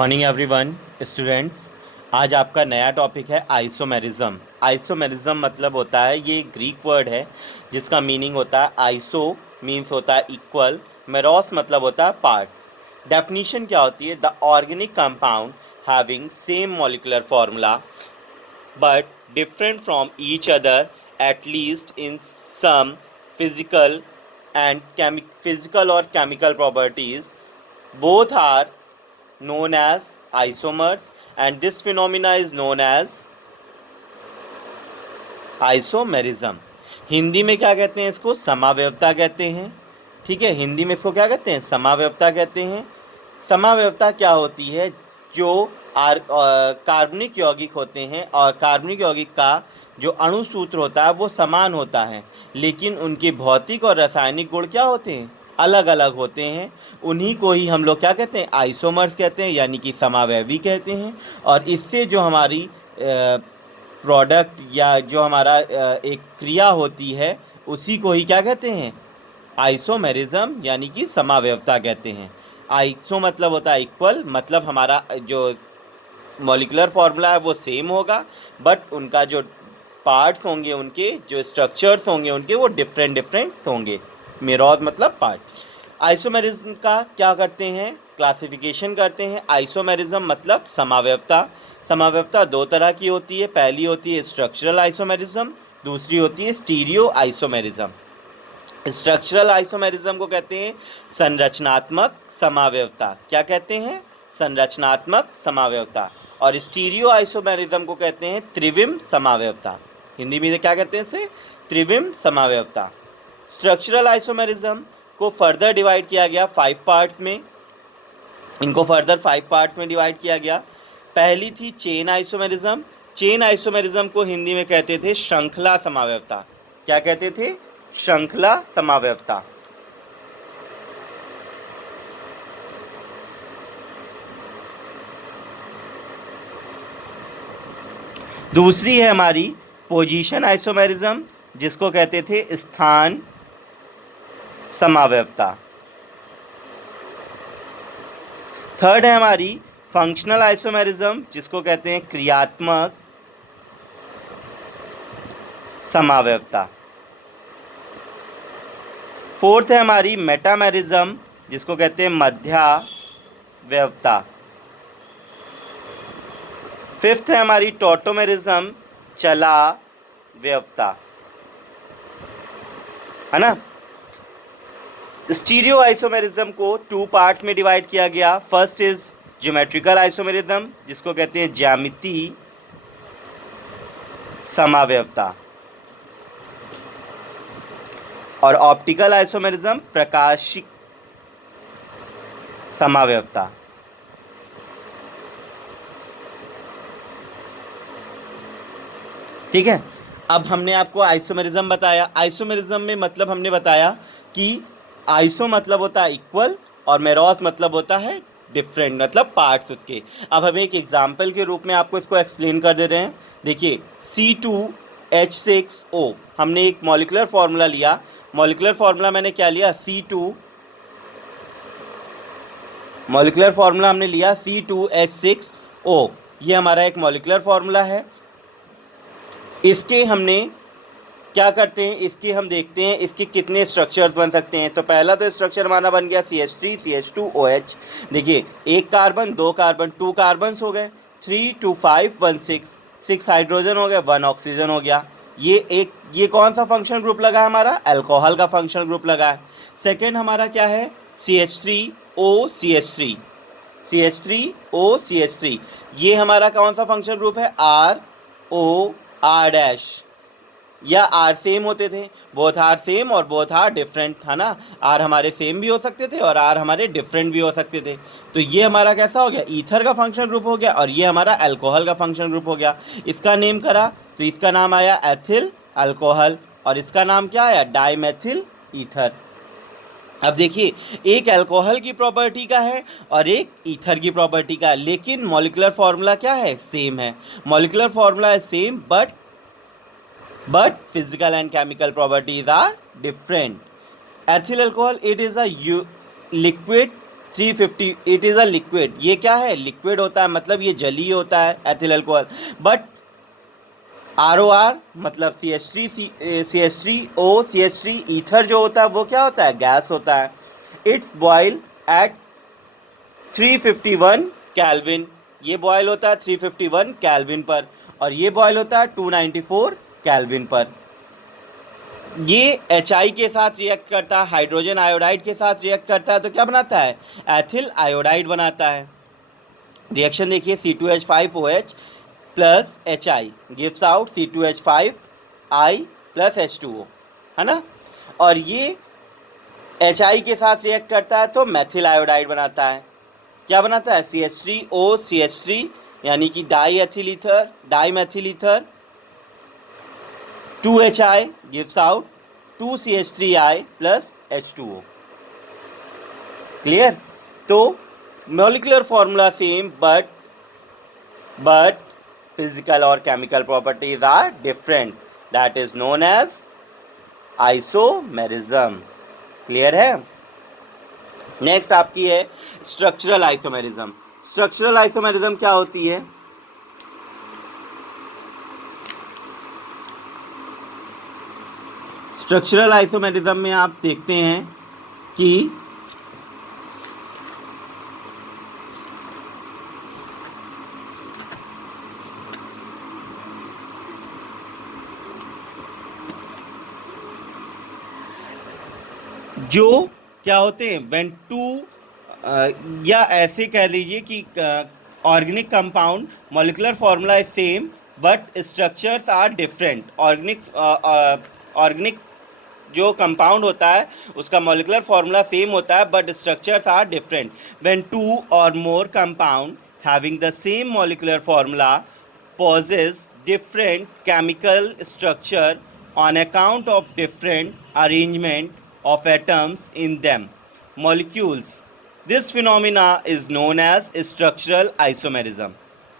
Morning everyone students. आज आपका नया टॉपिक है आइसोमेरिज्म। आइसोमेरिज्म मतलब होता है, ये ग्रीक वर्ड है जिसका मीनिंग होता है आइसो मीन्स होता है इक्वल, मेरोस मतलब होता है पार्ट्स। डेफिनेशन क्या होती है? The organic compound having same molecular formula but different from each other at least in some physical physical or chemical properties. Both are known as isomers, and this phenomena is known as isomerism. Hindi में क्या कहते हैं? इसको समावयवता कहते हैं। ठीक है, हिंदी में इसको क्या कहते हैं? समावयवता कहते हैं। समावयवता क्या होती है? जो कार्बनिक यौगिक होते हैं और कार्बनिक यौगिक का जो अणु सूत्र होता है वो समान होता है, लेकिन उनके भौतिक और रासायनिक गुण क्या होते हैं? अलग अलग होते हैं। उन्हीं को ही हम लोग क्या कहते हैं? आइसोमर्स कहते हैं, यानी कि समावयवी कहते हैं। और इससे जो हमारी प्रोडक्ट या जो हमारा एक क्रिया होती है उसी को ही क्या कहते हैं? आइसोमेरिज्म यानी कि समावयवता कहते हैं। आइसो मतलब होता है इक्वल, मतलब हमारा जो मॉलिक्यूलर फार्मूला है वो सेम होगा, बट उनका जो पार्ट्स होंगे, उनके जो स्ट्रक्चर्स होंगे उनके वो डिफरेंट डिफरेंट होंगे। मेरोज मतलब पार्ट। आइसोमेरिज्म का क्या करते हैं? क्लासिफिकेशन करते हैं। आइसोमेरिज्म मतलब समावयवता। समावयवता दो तरह की होती है। पहली होती है स्ट्रक्चरल आइसोमेरिज्म, दूसरी होती है स्टीरियो आइसोमेरिज्म। स्ट्रक्चरल आइसोमेरिज्म को कहते हैं संरचनात्मक समावयवता। क्या कहते हैं? संरचनात्मक समावयवता। और स्टीरियो आइसोमेरिज्म को कहते हैं त्रिविम समावयवता। हिंदी में क्या कहते हैं इसे? त्रिविम समावयवता। स्ट्रक्चरल आइसोमेरिज्म को फर्दर डिवाइड किया गया 5 पार्ट्स में। इनको फर्दर 5 पार्ट्स में डिवाइड किया गया। पहली थी चेन आइसोमेरिज्म। चेन आइसोमेरिज्म को हिंदी में कहते थे श्रृंखला समावयवता। क्या कहते थे? श्रृंखला समावयवता। दूसरी है हमारी पोजीशन आइसोमेरिज्म, जिसको कहते थे स्थान समावयवता। थर्ड है हमारी फंक्शनल आइसोमेरिज्म, जिसको कहते हैं क्रियात्मक समावयवता। फोर्थ है हमारी मेटामेरिज्म, जिसको कहते हैं मध्यावयवता। फिफ्थ है हमारी टॉटोमेरिज्म, चलावयवता, है ना। स्टीरियो आइसोमेरिज्म को 2 पार्ट्स में डिवाइड किया गया। फर्स्ट इज ज्योमेट्रिकल आइसोमेरिज्म, जिसको कहते हैं ज्यामिति समावयवता। और ऑप्टिकल आइसोमेरिज्म प्रकाशिक समावयवता। ठीक है, अब हमने आपको आइसोमेरिज्म बताया। आइसोमेरिज्म में मतलब हमने बताया कि आइसो मतलब होता है इक्वल और मेरोस मतलब होता है डिफरेंट, मतलब पार्ट्स उसके। अब हम एक एग्जाम्पल के रूप में आपको इसको एक्सप्लेन कर दे रहे हैं। देखिए C2H6O, हमने एक मॉलिक्यूलर फार्मूला लिया। मॉलिक्यूलर फार्मूला मैंने क्या लिया? मॉलिक्यूलर फार्मूला हमने लिया C2H6O। ये हमारा एक मॉलिक्यूलर फार्मूला है। इसके हमने क्या करते हैं? इसके हम देखते हैं इसके कितने स्ट्रक्चर्स बन सकते हैं। तो पहला तो स्ट्रक्चर हमारा बन गया CH3 CH2OH। देखिए, एक कार्बन, 2 कार्बन, 2 कार्बन्स हो गए, 3 2 5 1 6, 6 हाइड्रोजन हो गए, 1 ऑक्सीजन हो गया। ये कौन सा फंक्शनल ग्रुप लगा है? हमारा अल्कोहल का फंक्शनल ग्रुप लगा है। सेकेंड हमारा क्या है? CH3OCH3। CH3OCH3 ये हमारा कौन सा फंक्शनल ग्रुप है? ROR' या आर सेम होते थे। बोथ आर सेम और बोथ आर डिफरेंट, है ना। आर हमारे सेम भी हो सकते थे और आर हमारे डिफरेंट भी हो सकते थे। तो ये हमारा कैसा हो गया? ईथर का फंक्शनल ग्रुप हो गया, और ये हमारा अल्कोहल का फंक्शनल ग्रुप हो गया। इसका नेम करा तो इसका नाम आया एथिल अल्कोहल, और इसका नाम क्या आया? Dimethyl ether. अब देखिए, एक अल्कोहल की प्रॉपर्टी का है और एक ईथर की प्रॉपर्टी का है, लेकिन मॉलिक्यूलर फार्मूला क्या है? सेम है। मॉलिक्यूलर फार्मूला है same, but physical and chemical properties are different. Ethyl alcohol, it is a liquid 350, it is a liquid, ये क्या है, लिक्विड होता है, मतलब ये जली होता है एथिल अल्कोहल। बट ROR मतलब CH3O, ईथर जो होता है वो क्या होता है, गैस होता है। इट्स बॉयल एट 351 केल्विन, ये बॉयल होता है 351 केल्विन पर, और ये बॉयल होता है 294 केल्विन पर। ये HI के साथ रिएक्ट करता है, हाइड्रोजन आयोडाइड के साथ रिएक्ट करता है, तो क्या बनाता है, एथिल आयोडाइड बनाता है। रिएक्शन देखिए, C2H5OH plus HI gives out C2H5I plus H2O, है ना। और ये HI के साथ रिएक्ट करता है तो मैथिल आयोडाइड बनाता है। क्या बनाता है, CH3OCH3 यानी कि di methyl ether, 2HI gives out 2CH3I plus H2O। Clear. तो molecular formula same but physical or chemical properties are different, that is known as isomerism। Clear है। नेक्स्ट आपकी है स्ट्रक्चरल आइसोमेरिज्म। स्ट्रक्चरल आइसोमेरिज्म क्या होती है, structural isomerism में आप देखते हैं कि जो क्या होते हैं, व्हेन टू या ऐसे कह लीजिए कि organic compound molecular formula is same but structures are different. Organic जो कंपाउंड होता है उसका मॉलिक्यूलर फॉर्मूला सेम होता है but structures are different. When two और more compound having the same molecular formula possess different chemical structure on account of different arrangement of atoms in them molecules, this phenomena is known as structural isomerism।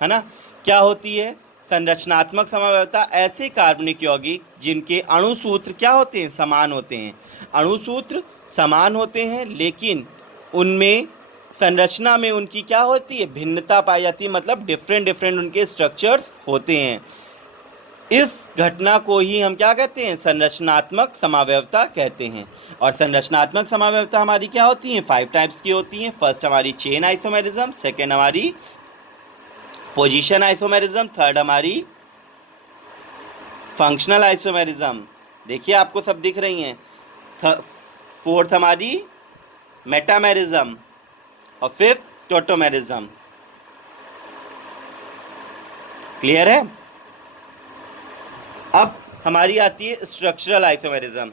है ना। क्या होती है, संरचनात्मक समव्यवस्था, ऐसे कार्बनिक यौगिक जिनके अणुसूत्र क्या होते हैं, समान होते हैं। अणुसूत्र समान होते हैं लेकिन उनमें संरचना में उनकी क्या होती है, भिन्नता पाई जाती है, मतलब डिफरेंट उनके स्ट्रक्चर्स होते हैं। इस घटना को ही हम क्या कहते हैं, संरचनात्मक समावयवता कहते हैं। और संरचनात्मक समावयवता हमारी क्या होती हैं, 5 टाइप्स की होती हैं। फर्स्ट हमारी चेन आइसोमेरिज्म, सेकेंड हमारी पोजीशन आइसोमेरिज्म, थर्ड हमारी फंक्शनल आइसोमेरिज्म, देखिए आपको सब दिख रही हैं, फोर्थ हमारी मेटामेरिज्म और फिफ्थ टोटोमेरिज्म। क्लियर है। अब हमारी आती है structural isomerism,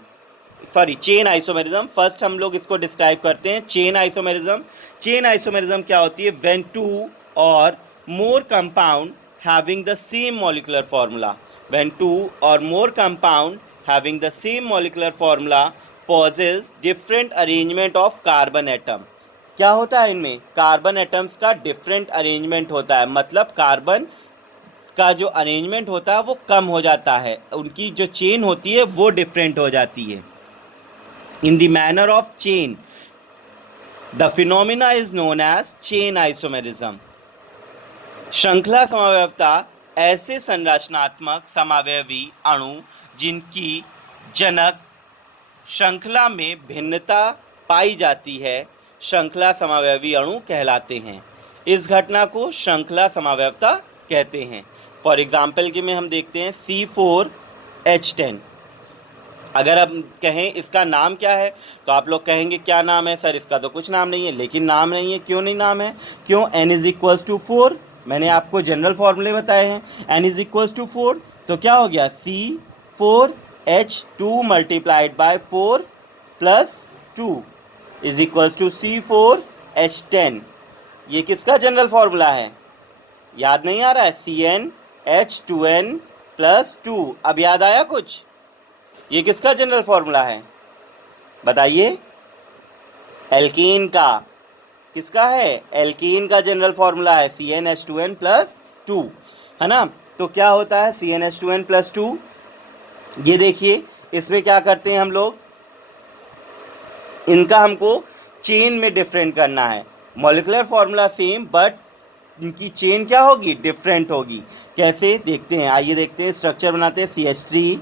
sorry chain isomerism. First हम लोग इसको डिस्क्राइब करते हैं, चेन आइसोमेरिज्म। चेन आइसोमेरिज्म क्या होती है, व्हेन टू और more compound having the same molecular formula, when two और more compound having the same molecular formula possess different arrangement of carbon atom. क्या होता है इनमें, कार्बन एटम्स का डिफरेंट अरेंजमेंट होता है, मतलब कार्बन का जो अरेंजमेंट होता है वो कम हो जाता है, उनकी जो चेन होती है वो डिफरेंट हो जाती है। In the manner of chain the phenomena is known as chain isomerism. श्रृंखला समावयवता ऐसे संरचनात्मक समावयवी अणु जिनकी जनक श्रृंखला में भिन्नता पाई जाती है श्रृंखला समावयवी अणु कहलाते हैं। इस घटना को श्रृंखला समावयवता कहते हैं। फॉर एग्जाम्पल के में हम देखते हैं C4H10। अगर हम कहें इसका नाम क्या है तो आप लोग कहेंगे क्या नाम है सर, इसका तो कुछ नाम नहीं है। लेकिन नाम नहीं है, क्यों नहीं नाम है, क्यों, N=4, मैंने आपको जनरल फॉर्मूले बताए हैं। N=4 तो क्या हो गया, C4H2 multiplied by 4 plus 2 = C4H10। ये किसका जनरल फॉर्मूला है, याद नहीं आ रहा है, CnH2n प्लस 2। अब याद आया कुछ, ये किसका जनरल फॉर्मूला है बताइए, एल्कीन का। किसका है, एल्कीन का जनरल फॉर्मूला है CnH2n प्लस 2, है ना। तो क्या होता है CnH2n प्लस 2, ये देखिए इसमें क्या करते हैं हम लोग, इनका हमको चेन में डिफरेंट करना है। मॉलिकुलर फॉर्मूला सेम बट इनकी चेन क्या होगी, डिफरेंट होगी। कैसे देखते हैं, आइए देखते हैं। स्ट्रक्चर बनाते हैं, CH3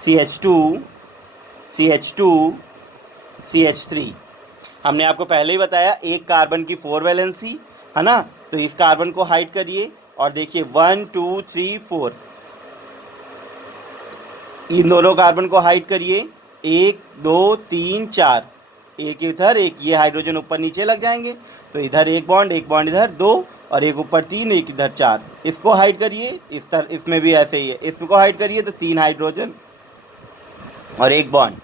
CH2 CH2 CH3। हमने आपको पहले ही बताया एक कार्बन की 4 वैलेंसी है ना, तो इस कार्बन को हाइड करिए और देखिए 1 2 3 4, इन दोनों कार्बन को हाइड करिए, 1 2 3 4, एक इधर एक, ये हाइड्रोजन ऊपर नीचे लग जाएंगे, तो इधर एक बॉन्ड इधर 2, और एक ऊपर 3 एक इधर 4, इसको हाइड करिए। इसमें भी ऐसे ही है, इसको हाइड करिए तो 3 हाइड्रोजन और एक बॉन्ड,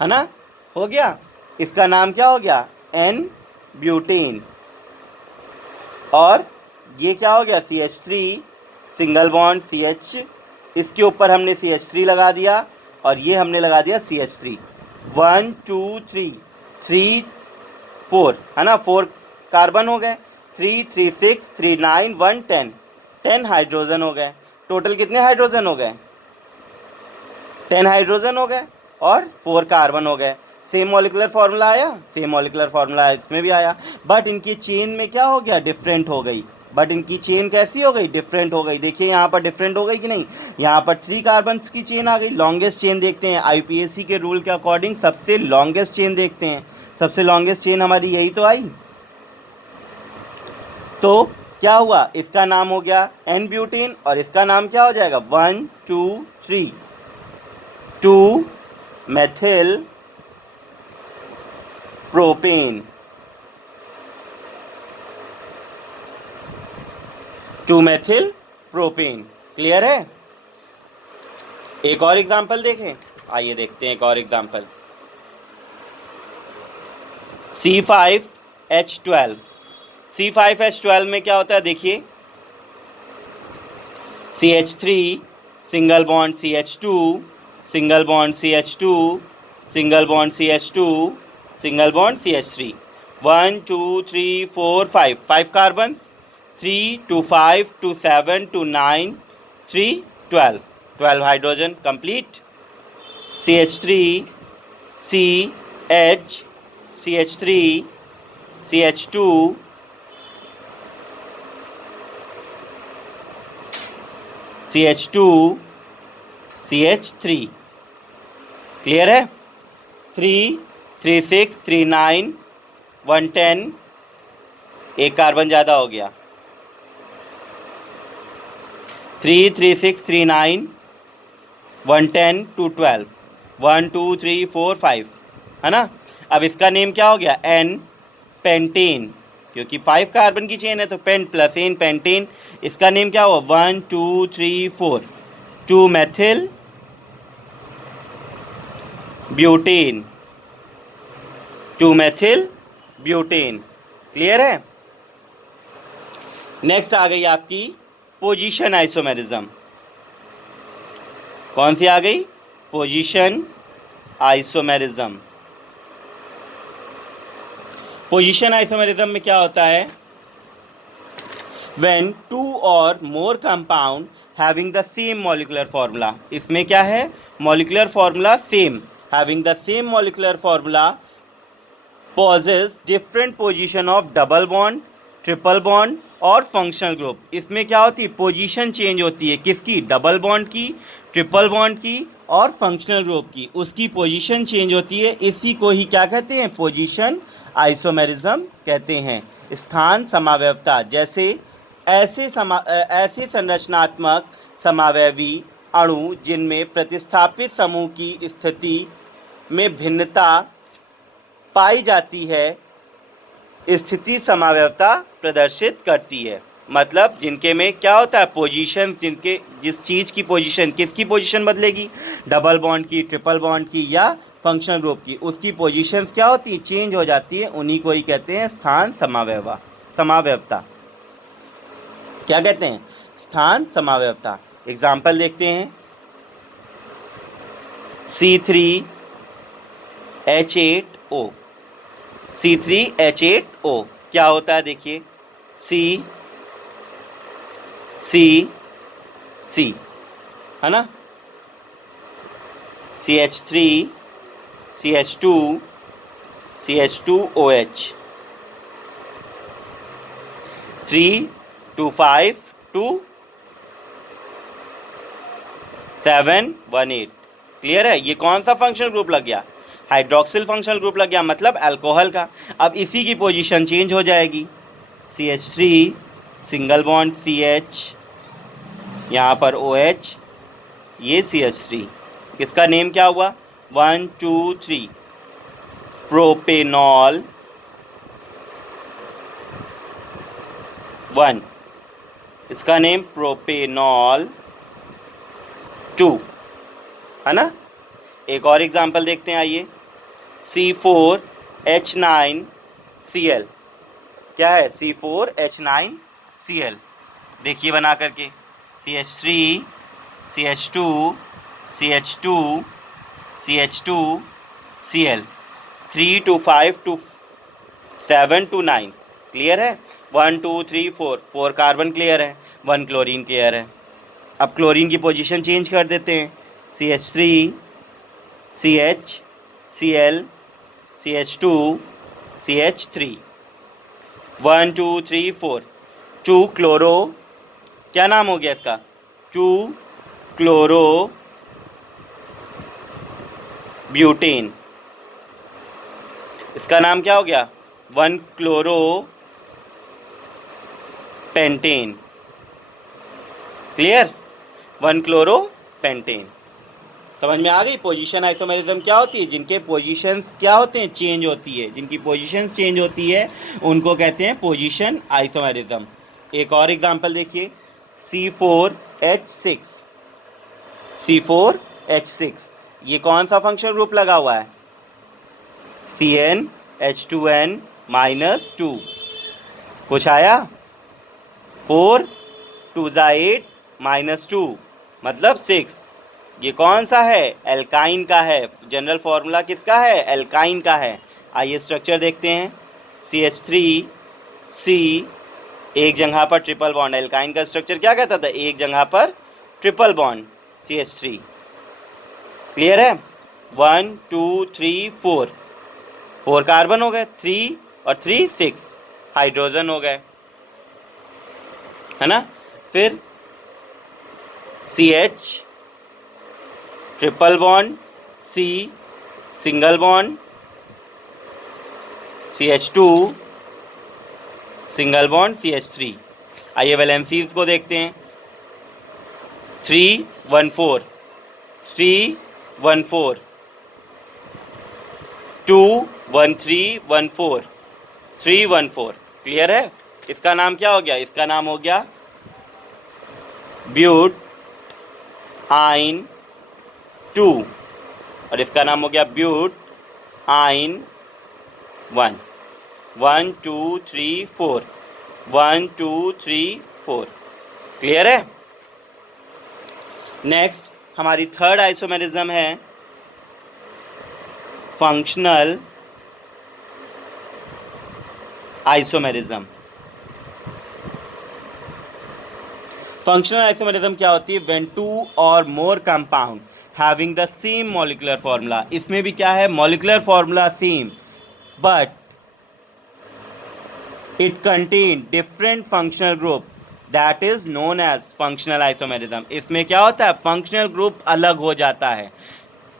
है ना, हो गया। इसका नाम क्या हो गया, एन ब्यूटेन। और ये क्या हो गया, CH3 सिंगल बॉन्ड CH, इसके ऊपर हमने CH3 लगा दिया और ये हमने लगा दिया CH3। 1 2 3 3 4 है ना, 4 कार्बन हो गए, 3 3 6 3 9 1 10, 10 हाइड्रोजन हो गए। टोटल कितने हाइड्रोजन हो गए, 10 हाइड्रोजन हो गए और 4 कार्बन हो गए। सेम मॉलिकुलर फार्मूला आया, सेम मॉलिकुलर फार्मूला इसमें भी आया, बट इनकी चेन में क्या हो गया, डिफरेंट हो गई। बट इनकी चेन कैसी हो गई, डिफरेंट हो गई। देखिए यहाँ पर डिफरेंट हो गई कि नहीं, यहाँ पर 3 कार्बन्स की चेन आ गई। लॉन्गेस्ट चेन देखते हैं, IPAC के रूल के अकॉर्डिंग सबसे लॉन्गेस्ट चेन देखते हैं, सबसे लॉन्गेस्ट चेन हमारी यही तो आई। तो क्या हुआ, इसका नाम हो गया एन ब्यूटेन और इसका नाम क्या हो जाएगा, 1 2 3 2 methyl propane, 2 methyl propane. Clear है। एक और एग्जांपल देखें, आइए देखते हैं एक और एग्जांपल। C5H12, C5H12 में क्या होता है, देखिए CH3 single bond CH2 single bond CH2 single bond CH2 single bond CH3, 1 2 3 4 5, 5 carbon, 3 2 5 2 7 2 9 3 12, 12 hydrogen complete. CH3 CH CH3 CH2 CH2 CH3। Clear है। 3 3 6 3 9 1 10, एक कार्बन ज़्यादा हो गया। 3 3 6 3 9 1 10 2 12, 1 2 3 4 5, है ना। अब इसका नेम क्या हो गया, एन पेंटेन, क्योंकि 5 कार्बन की चेन है तो पेंट प्लस एन पेंटेन। इसका नेम क्या हुआ, 1 2 3 4 2 methyl butane, 2 methyl butane. Clear है। नेक्स्ट आ गई आपकी पोजीशन आइसोमेरिज्म। कौन सी आ गई, पोजीशन आइसोमेरिज्म। पोजीशन आइसोमेरिज्म में क्या होता है, when 2 or more compound having the same molecular formula, इसमें क्या है, molecular formula same, having the same molecular formula possess different position of double bond, triple bond और फंक्शनल ग्रुप। इसमें क्या होती है, पोजीशन चेंज होती है, किसकी, डबल बॉन्ड की, ट्रिपल बॉन्ड की और फंक्शनल ग्रुप की, उसकी पोजीशन चेंज होती है। इसी को ही क्या कहते हैं, पोजीशन आइसोमेरिज्म कहते हैं। स्थान समावयवता, जैसे ऐसे संरचनात्मक समावयवी अणु जिनमें प्रतिस्थापित समूह की स्थिति में भिन्नता पाई जाती है, स्थिति समावयवता प्रदर्शित करती है। मतलब जिनके में क्या होता है, पोजीशन, जिनके जिस चीज़ की पोजीशन, किसकी पोजीशन बदलेगी, डबल बॉन्ड की, ट्रिपल बॉन्ड की या फंक्शनल ग्रुप की, उसकी पोजीशन क्या होती है, चेंज हो जाती है। उन्हीं को ही कहते हैं स्थान समावयवता। क्या कहते हैं, स्थान समावयवता। एग्जाम्पल देखते हैं, C3H8O, C3H8O क्या होता है, देखिए C है ना, CH3 CH2 CH2OH, 3 2 5 2 7 1 8। क्लियर है? ये कौन सा फंक्शनल ग्रुप लग गया? हाइड्रोक्सिल फंक्शनल ग्रुप लग गया, मतलब अल्कोहल का। अब इसी की पोजीशन चेंज हो जाएगी। CH3 सिंगल बॉन्ड CH, यहाँ पर OH, ये CH3, इसका नेम क्या हुआ? 1 2 3 प्रोपेनॉल 1, इसका नेम प्रोपेनॉल 2, है ना। एक और एग्जांपल देखते हैं, आइए। C4H9Cl, क्या है? C4H9Cl, देखिए बना करके। CH3 CH2 CH2 CH2 Cl, 3 2 5 2 7 2 9। Clear है? 1 2 3 4 कार्बन क्लियर है, 1 क्लोरीन क्लियर है। अब क्लोरीन की पोजीशन चेंज कर देते हैं। CH3 CH Cl CH2 CH3, 1 2 3 4 2 chloro, क्या नाम हो गया इसका? 2 क्लोरो ब्यूटेन, इसका नाम क्या हो गया? 1 chloro pentane. Clear? 1 chloro pentane. समझ में आ गई? पोजीशन आइसोमेरिज्म क्या होती है? जिनके पोजीशंस क्या होते हैं? चेंज होती है। जिनकी पोजीशंस चेंज होती है उनको कहते हैं पोजीशन आइसोमेरिज्म। एक और एग्जांपल देखिए। C4H6, C4H6, ये कौन सा फंक्शनल ग्रुप लगा हुआ है? CnH2n-2। कुछ आया? 4 2 8 -2 मतलब 6। ये कौन सा है? एल्काइन का है। जनरल फॉर्मूला किसका है? एल्काइन का है। आइए स्ट्रक्चर देखते हैं। CH3C, एक जगह पर ट्रिपल बॉन्ड। एल्काइन का स्ट्रक्चर क्या कहता था? एक जगह पर ट्रिपल बॉन्ड CH3। क्लियर है? 1 2 3 4 कार्बन हो गए, 3 और 3 6 हाइड्रोजन हो गए, है ना। फिर CH triple bond C single bond CH2 single bond CH3। आइए वैलेंसीज को देखते हैं। 3 1 4 3 1 4 2 1 3 1 4 3 1 4। क्लियर है? इसका नाम क्या हो गया? इसका नाम हो गया ब्यूट आइन 2, और इसका नाम हो गया ब्यूट आइन 1। 1 2 3 4 1 2 3 4। क्लियर है? नेक्स्ट हमारी थर्ड आइसोमेरिज्म है फंक्शनल आइसोमेरिज्म। फंक्शनल आइसोमेरिज्म क्या होती है? व्हेन 2 और more compound having the same molecular formula. इसमें भी क्या है? Molecular formula same, but it contain different functional group, that is known as functional isomerism. इसमें क्या होता है? फंक्शनल ग्रुप अलग हो जाता है।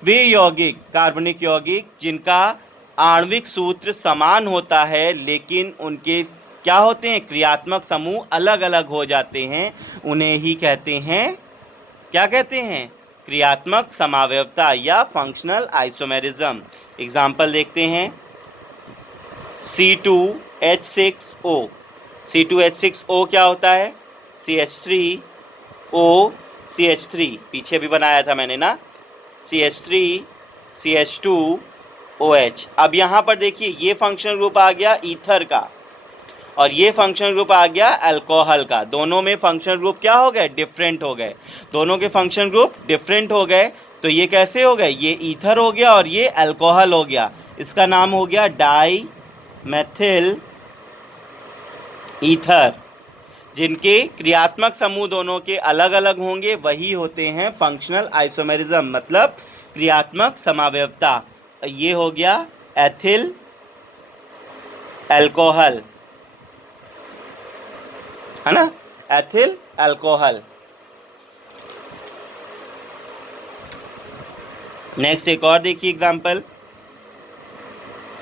वे यौगिक, कार्बनिक यौगिक, जिनका आणविक सूत्र समान होता है लेकिन उनके क्या होते हैं? क्रियात्मक समूह अलग अलग हो जाते हैं, उन्हें ही कहते हैं, क्या कहते हैं? क्रियात्मक समावयवता या फंक्शनल आइसोमेरिज्म। एग्जाम्पल देखते हैं। C2H6O, C2H6O क्या होता है? CH3O CH3, पीछे भी बनाया था मैंने ना, CH3 CH2OH। अब यहाँ पर देखिए ये फंक्शनल ग्रुप आ गया ईथर का और ये फंक्शनल ग्रुप आ गया अल्कोहल का। दोनों में फंक्शनल ग्रुप क्या हो गए? डिफरेंट हो गए। दोनों के फंक्शनल ग्रुप डिफरेंट हो गए, तो ये कैसे हो गए? ये ईथर हो गया और ये अल्कोहल हो गया। इसका नाम हो गया डाई मेथिल ईथर। जिनके क्रियात्मक समूह दोनों के अलग अलग होंगे वही होते हैं फंक्शनल आइसोमेरिज्म, मतलब क्रियात्मक समावयवता। ये हो गया एथिल अल्कोहल, है ना, एथिल अल्कोहल। नेक्स्ट एक और देखिए example,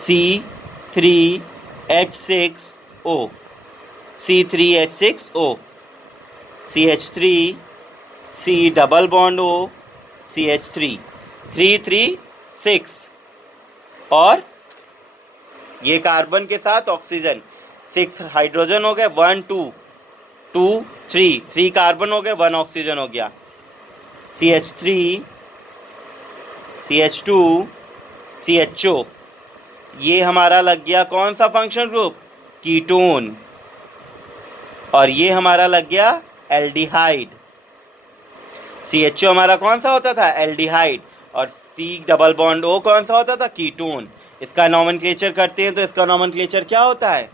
C3H6O, C3H6O, CH3, C double bond O, CH3, 3 3 6, और ये कार्बन के साथ ऑक्सीजन, 6 हाइड्रोजन हो गए, 1 2 2 3, 3 कार्बन हो गए, 1 ऑक्सीजन हो गया, CH3, CH2, CHO। ये हमारा लग गया कौन सा फंक्शन ग्रुप, कीटोन। और ये हमारा लग गया एल्डिहाइड। CHO हमारा कौन सा होता था, एल्डिहाइड, और C डबल बॉन्ड O कौन सा होता था, कीटोन। इसका नॉमेनक्लेचर करते हैं तो इसका नॉमेनक्लेचर क्या होता है,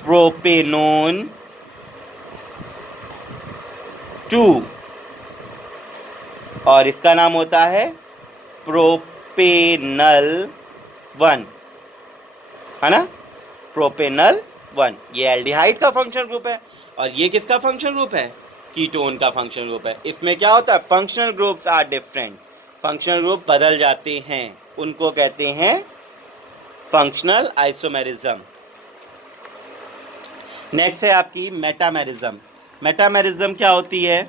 प्रोपेनोन 2, और इसका नाम होता है प्रोपेनल 1, है ना, प्रोपेनल 1। ये एल्डिहाइड का फंक्शन ग्रुप है, और ये किसका फंक्शन ग्रुप है, कीटोन का फंक्शन ग्रुप है। इसमें क्या होता है, functional groups are different, functional group बदल जाते हैं, उनको कहते हैं फंक्शनल आइसोमेरिज्म। नेक्स्ट है आपकी मेटामेरिज्म। मेटामेरिज्म क्या होती है,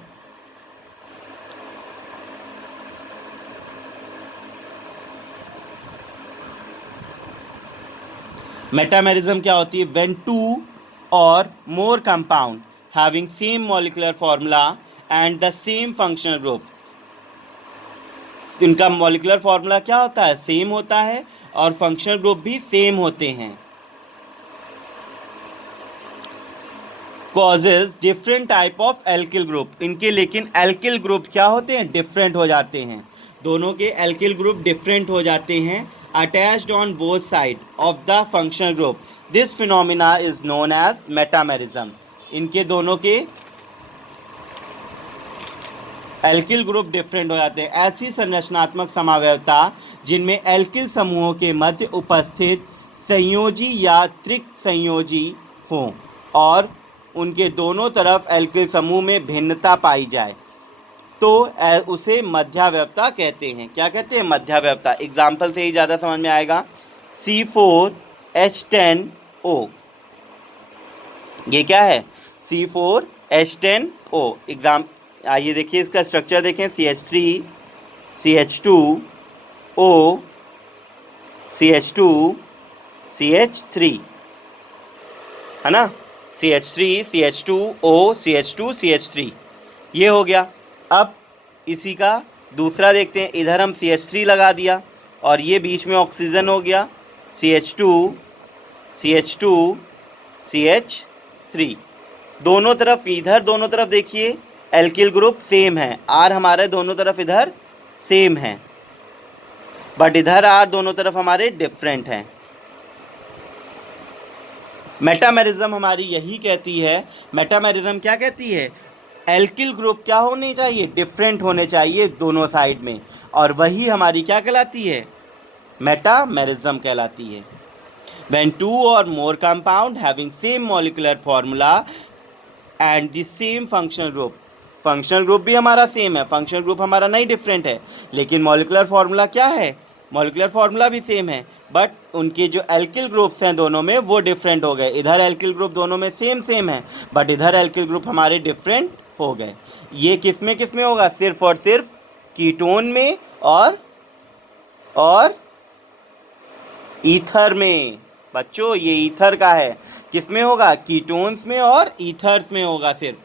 मेटामेरिज्म क्या होती है, व्हेन टू और more compound having same molecular formula and the same functional group, इनका मॉलिक्यूलर फॉर्मूला क्या होता है, सेम होता है, और फंक्शनल ग्रुप भी सेम होते हैं। Causes different type of alkyl group, इनके लेकिन एल्किल ग्रुप क्या होते हैं, डिफरेंट हो जाते हैं, दोनों के एल्किल ग्रुप डिफरेंट हो जाते हैं, attached on both side of the functional group. This phenomena is known as metamerism. इनके दोनों के एल्किल ग्रुप डिफरेंट हो जाते हैं। ऐसी संरचनात्मक समावयवता जिनमें एल्किल समूहों के मध्य उपस्थित संयोजी या त्रिक संयोजी हों और उनके दोनों तरफ एल्किल समूह में भिन्नता पाई जाए तो उसे मध्यावयवता कहते हैं। क्या कहते हैं, मध्यावयवता। एग्जाम्पल से ही ज़्यादा समझ में आएगा, C4H10O, ये क्या है, C4H10O। एग्जाम आइए देखिए इसका स्ट्रक्चर देखें, CH3, CH2O, CH2, CH3, है ना, CH3, CH2O, CH2, CH3, ये हो गया। अब इसी का दूसरा देखते हैं, इधर हम CH3 लगा दिया और ये बीच में ऑक्सीजन हो गया, CH2, CH2, CH3, दोनों तरफ, इधर दोनों तरफ देखिए एल्किल ग्रुप सेम है, R हमारे दोनों तरफ इधर सेम है, बट इधर R दोनों तरफ हमारे डिफरेंट हैं। मेटामेरिज्म हमारी यही कहती है, मेटामेरिज्म क्या कहती है, एल्किल ग्रुप क्या होने चाहिए, डिफरेंट होने चाहिए दोनों साइड में, और वही हमारी क्या कहलाती है, मेटामेरिज्म कहलाती है। When two or more compound having same molecular formula and the same functional group, functional group भी हमारा सेम है, फंक्शनल ग्रुप हमारा नहीं डिफरेंट है, लेकिन मॉलिक्यूलर फार्मूला क्या है, मॉलिक्यूलर फार्मूला भी सेम है, बट उनके जो एल्किल ग्रुप्स हैं दोनों में वो डिफरेंट हो गए। इधर एल्किल ग्रुप दोनों में सेम है, बट इधर एल्किल ग्रुप हमारे डिफरेंट हो गए। ये किस में होगा, सिर्फ और सिर्फ कीटोन में और ईथर में। बच्चों ये ईथर का है, किस में होगा, कीटोन्स में और ईथर्स में होगा सिर्फ,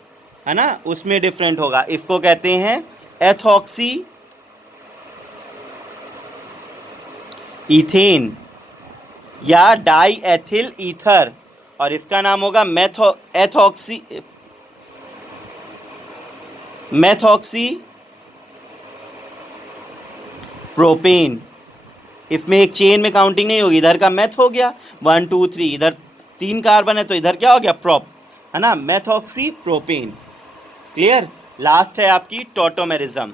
है ना, उसमें डिफरेंट होगा। इसको कहते हैं एथॉक्सी इथेन या डाई एथिल ईथर, और इसका नाम होगा मेथॉक्सी प्रोपेन। इसमें एक चेन में काउंटिंग नहीं होगी, इधर का मेथ हो गया 1 2 3, इधर 3 कार्बन है तो इधर क्या हो गया, प्रोप, है ना, मेथॉक्सी प्रोपेन। क्लियर। लास्ट है आपकी टॉटोमेरिज्म।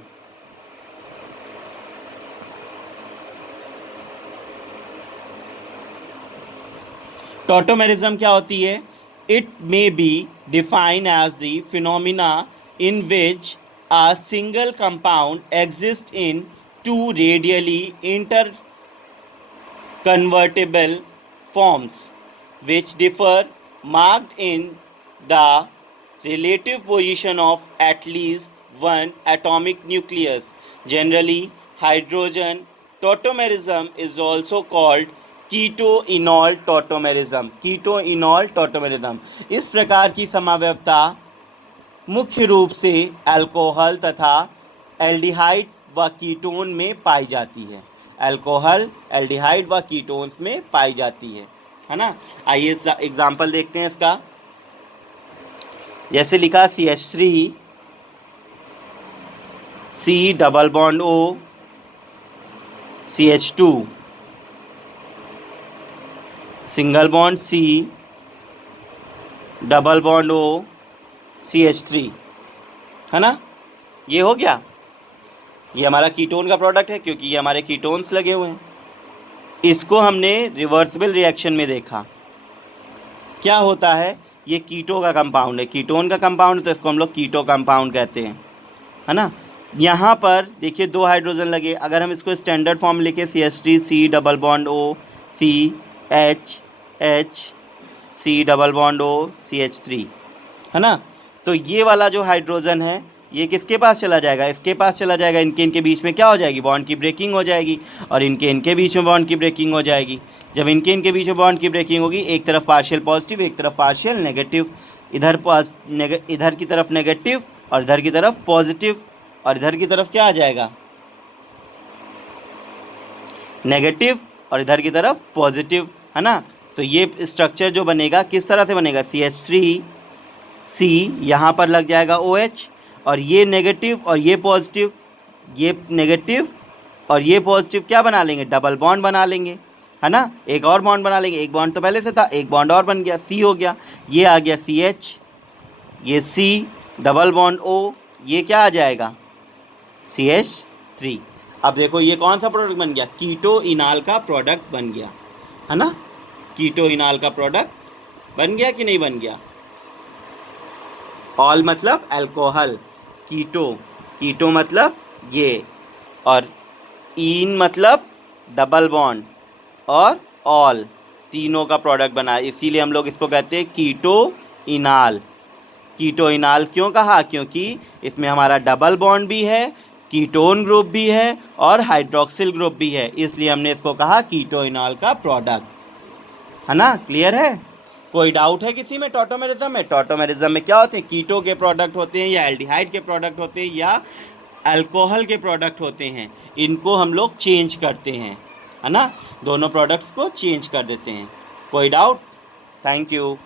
टॉटोमेरिज्म क्या होती है, It may be defined as the phenomena in which a single compound exists in two radially interconvertible forms which differ marked in the relative position of at least one atomic nucleus. Generally, hydrogen tautomerism is also called कीटोइनॉल tautomerism. कीटोइनॉल tautomerism इस प्रकार की समावयवता मुख्य रूप से alcohol तथा aldehyde व ketone में पाई जाती है. अल्कोहल, एल्डिहाइड व कीटोन्स में पाई जाती है ना. आइए एग्जाम्पल देखते हैं इसका. जैसे लिखा CH3 C double bond O CH2 single bond C double bond O CH3 है ना. ये हो गया. ये हमारा कीटोन का प्रोडक्ट है क्योंकि ये हमारे कीटोन्स लगे हुए हैं. इसको हमने रिवर्सिबल रिएक्शन में देखा. क्या होता है, ये कीटो का कंपाउंड है, कीटोन का कंपाउंड, तो इसको हम लोग कीटो कंपाउंड कहते हैं, है ना. यहाँ पर देखिए 2 हाइड्रोजन लगे. अगर हम इसको स्टैंडर्ड फॉर्म लिखे CH3 C double bond O C H H C double bond O CH3 है ना. तो ये वाला जो हाइड्रोजन है ये किसके पास चला जाएगा, इसके पास चला जाएगा. इनके बीच में क्या हो जाएगी, बॉन्ड की ब्रेकिंग हो जाएगी. और इनके बीच में बॉन्ड की ब्रेकिंग हो जाएगी. जब इनके बीच में बॉन्ड की ब्रेकिंग होगी, एक तरफ पार्शियल पॉजिटिव, एक तरफ पार्शियल नेगेटिव. इधर की तरफ नेगेटिव और इधर की तरफ पॉजिटिव, और इधर की तरफ क्या आ जाएगा, नेगेटिव, और इधर की तरफ पॉजिटिव, है ना. तो ये स्ट्रक्चर जो बनेगा किस तरह से बनेगा, CH3 C यहाँ पर लग जाएगा OH, और ये नेगेटिव और ये पॉजिटिव, ये नेगेटिव और ये पॉजिटिव क्या बना लेंगे, डबल बॉन्ड बना लेंगे, है ना. एक और बॉन्ड बना लेंगे. एक बॉन्ड तो पहले से था, एक बॉन्ड और बन गया, C हो गया. ये आ गया CH, ये C डबल बॉन्ड O, ये क्या आ जाएगा CH3. अब देखो ये कौन सा प्रोडक्ट बन गया, कीटोइनॉल का प्रोडक्ट बन गया, है ना. कीटोइनॉल का प्रोडक्ट बन गया कि नहीं बन गया. ऑल मतलब अल्कोहल, कीटो मतलब ये, और इन मतलब डबल बॉन्ड, और ऑल तीनों का प्रोडक्ट बना. इसीलिए हम लोग इसको कहते हैं कीटोइनॉल. कीटोइनॉल क्यों कहा, क्योंकि इसमें हमारा डबल बॉन्ड भी है, कीटोन ग्रुप भी है और हाइड्रोक्सिल ग्रुप भी है, इसलिए हमने इसको कहा कीटोइनॉल का प्रोडक्ट, है ना. क्लियर है. कोई डाउट है किसी में टॉटोमेरिज्म में. टॉटोमेरिज्म में क्या होते हैं, कीटो के प्रोडक्ट होते हैं, या एल्डिहाइड के प्रोडक्ट होते हैं, या अल्कोहल के प्रोडक्ट होते हैं. इनको हम लोग चेंज करते हैं, है ना. दोनों प्रोडक्ट्स को चेंज कर देते हैं. कोई डाउट. Thank you.